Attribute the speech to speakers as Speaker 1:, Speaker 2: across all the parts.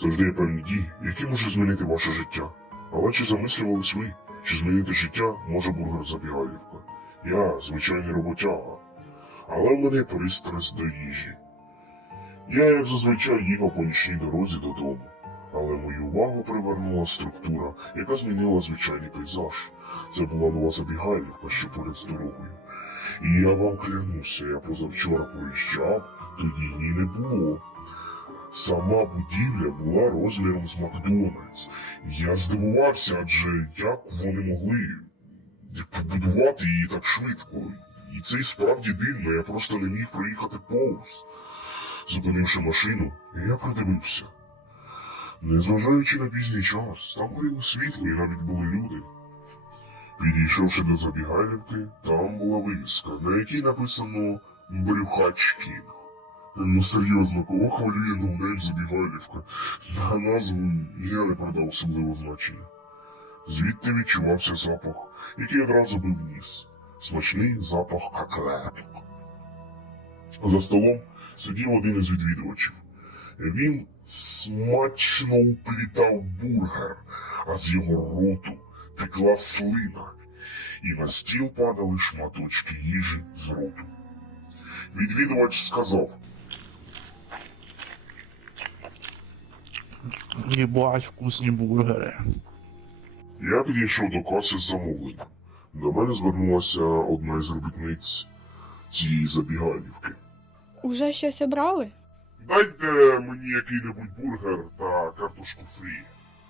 Speaker 1: Завжди є певні дії, які можуть змінити ваше життя. Але чи замислювались ви, чи змінити життя може бургер забігалівка? Я звичайний роботяга, але в мене пристрасть до їжі. Я, як зазвичай, їхав по нічній дорозі додому, але мою увагу привернула структура, яка змінила звичайний пейзаж. Це була нова забігайлівка, що поряд з дорогою. І я вам клянуся, я позавчора проїжджав, тоді її не було. Сама будівля була розміром з Макдональдс. Я здивувався, адже як вони могли побудувати її так швидко. І це і справді дивно, я просто не міг проїхати повз. Зупинивши машину, я придивився. Незважаючи на пізній час, там горіло світло і навіть були люди. Підійшовши до забігайлівки, там була вивіска, на якій написано Брюхач. Ну серйозно, кого хвилює ноунейм забігайлівка? На назву я не продав особливого значення. Звідти відчувався запах, який одразу бив ніс. Смачний запах котлеток. За столом сидів один із відвідувачів. Він смачно уплітав бургер, а з його роту текла слина, і на стіл падали шматочки їжі з роту. Відвідувач сказав,
Speaker 2: Єбать, вкусні бургери.
Speaker 1: Я підійшов до каси з замовленням. До мене звернулася одна із робітниць цієї забігалівки.
Speaker 3: Уже щось обрали?
Speaker 1: Дайте мені який-небудь бургер та картошку фрі.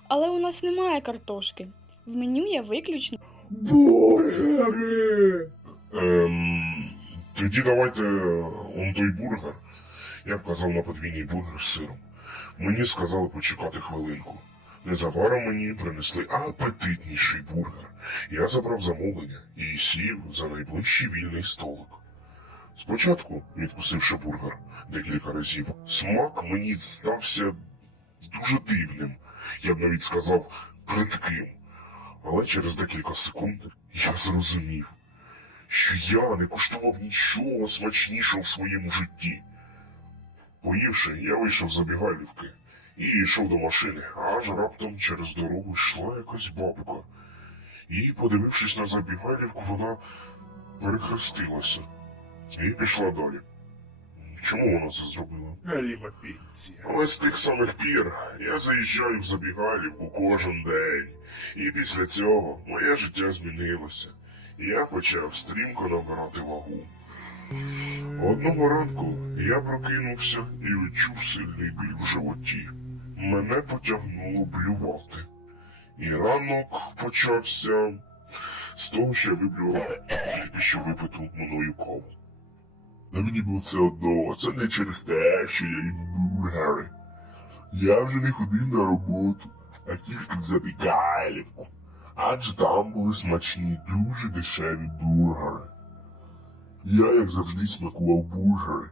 Speaker 3: Але у нас немає картошки. В меню є виключно.
Speaker 2: Бургери!
Speaker 1: Ем, тоді давайте он той бургер. Я вказав на подвійний бургер з сиром. Мені сказали почекати хвилинку. Незабаром мені принесли апетитніший бургер. Я забрав замовлення і сів за найближчий вільний столик. Спочатку, відкусивши бургер декілька разів, смак мені здався дуже дивним. Я б навіть сказав придким. Але через декілька секунд я зрозумів, що я не куштував нічого смачнішого в своєму житті. Поївши, я вийшов з забігайлівки і йшов до машини, аж раптом через дорогу йшла якась бабка. І, подивившись на забігайлівку, вона перехрестилася і пішла далі. Чому вона це зробила?
Speaker 2: Галіма пенсія.
Speaker 1: Але з тих самих пір я заїжджаю в забігайлівку кожен день. І після цього моє життя змінилося. Я почав стрімко набирати вагу. Одного ранку я прокинувся і відчув сильний біль в животі. Мене потягнуло блювати. І ранок почався з того, що я виблював тільки що випиту мною каву. На мені було все одно, це не через те, що я їм бургери. Я вже не ходив на роботу, а тільки в забігайлівку. Адже там були смачні, дуже дешеві бургери. Я, як завжди, смакував бургери,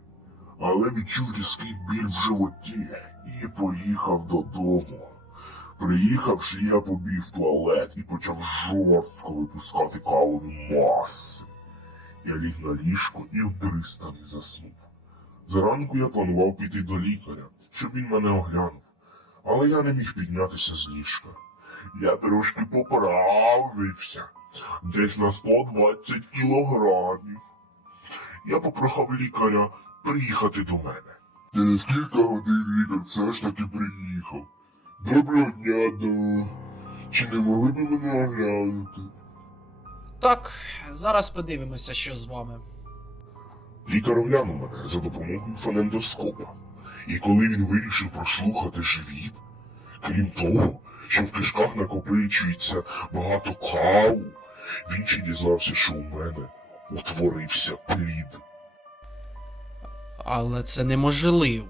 Speaker 1: але відчув різкий біль в животі і поїхав додому. Приїхавши, я побіг в туалет і почав жорстко випускати кавові маси. Я ліг на ліжко і обристаний заснув. Зранку я планував піти до лікаря, щоб він мене оглянув, але я не міг піднятися з ліжка. Я трошки поправився, десь на 120 кілограмів. Я попрохав лікаря приїхати до мене. Через кілька годин лікар все ж таки приїхав. Доброго дня, до. Чи не могли б мене оглянути?
Speaker 4: Так, зараз подивимося, що з вами.
Speaker 1: Лікар оглянув мене за допомогою фонендоскопа. І коли він вирішив прослухати живіт, крім того, що в кишках накопичується багато каву, він ще дізнався, що у мене утворився плід.
Speaker 4: Але це неможливо.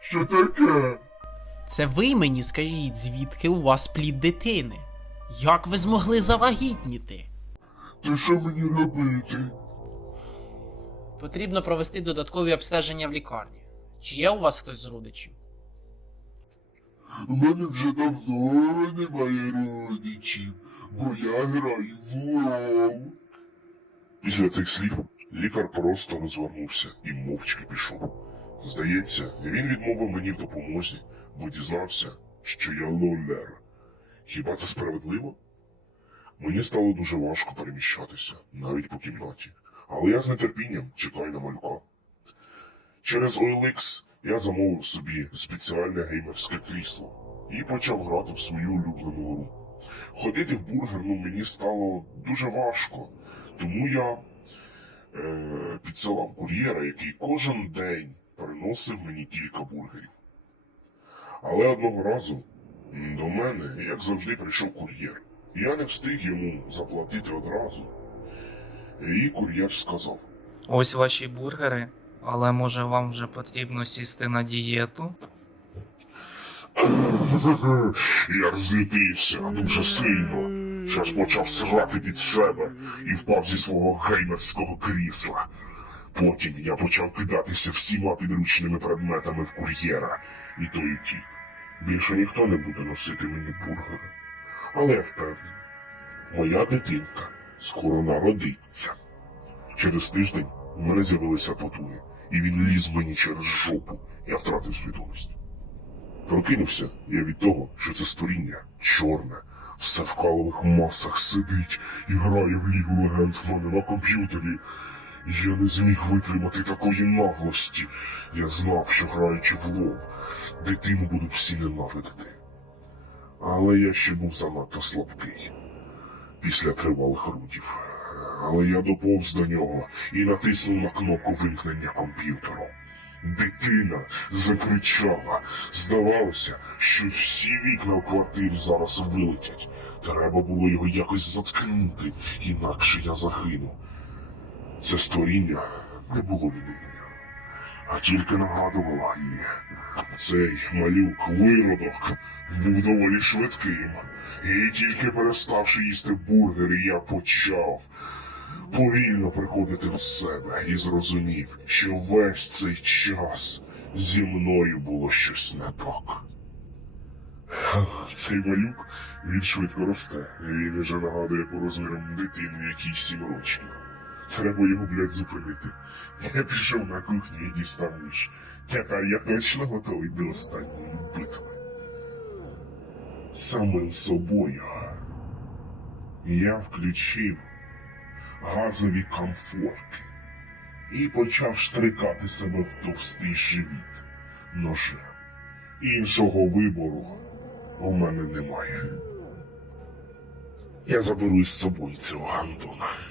Speaker 1: Що таке?
Speaker 4: Це ви мені скажіть, звідки у вас плід дитини? Як ви змогли завагітніти?
Speaker 1: То що мені робити?
Speaker 4: Потрібно провести додаткові обстеження в лікарні. Чи є у вас хтось з родичів?
Speaker 1: У мене вже давно немає родичів, бо я граю в лол. Після цих слів Лікар просто розвернувся і мовчки пішов. Здається, він відмовив мені в допомозі, бо дізнався, що я лолер. Хіба це справедливо? Мені стало дуже важко переміщатися, навіть по кімнаті, але я з нетерпінням чекаю на малюка. Через OLX я замовив собі спеціальне геймерське крісло і почав грати в свою улюблену гру. Ходити в бургерну мені стало дуже важко, тому я е, підсилав кур'єра, який кожен день приносив мені кілька бургерів. Але одного разу до мене, як завжди, прийшов кур'єр. І Я не встиг йому заплатити одразу. І кур'єр сказав:
Speaker 5: Ось ваші бургери, але може вам вже потрібно сісти на дієту?
Speaker 1: Я розлютився дуже сильно. Щось почав срати під себе і впав зі свого геймерського крісла. Потім я почав кидатися всіма підручними предметами в кур'єра, і той утік. Більше ніхто не буде носити мені бургери. Але я впевнений, моя дитинка скоро народиться. Через тиждень у мене з'явилися потуги, і він ліз мені через жопу. Я втратив свідомість. Прокинувся я від того, що це створіння чорне, все в калових масах сидить і грає в Лігу Легенд в мене на комп'ютері. Я не зміг витримати такої наглості. Я знав, що граючи в лол, дитину будуть всі ненавидити. Але я ще був занадто слабкий після тривалих рудів. Але я доповз до нього і натиснув на кнопку вимкнення комп'ютеру. Дитина закричала. Здавалося, що всі вікна в квартирі зараз вилетять. Треба було його якось заткнути, інакше я загину. Це створіння не було людиною, а тільки нагадувало її. Цей малюк виродок був доволі швидким, і тільки переставши їсти бургери, я почав повільно приходити в себе і зрозумів, що весь цей час зі мною було щось не так. Цей малюк, він швидко росте. Він уже нагадує по розмірам дитину, якій сім років. Треба його, блядь, зупинити. Я пішов на кухню і дістав ніж. Тепер я точно готовий до останньої битви. Самим собою. Я включив газові комфорки і почав штрикати себе в товстий живіт ножем. Іншого вибору у мене немає. Я заберу із собою цього гандона.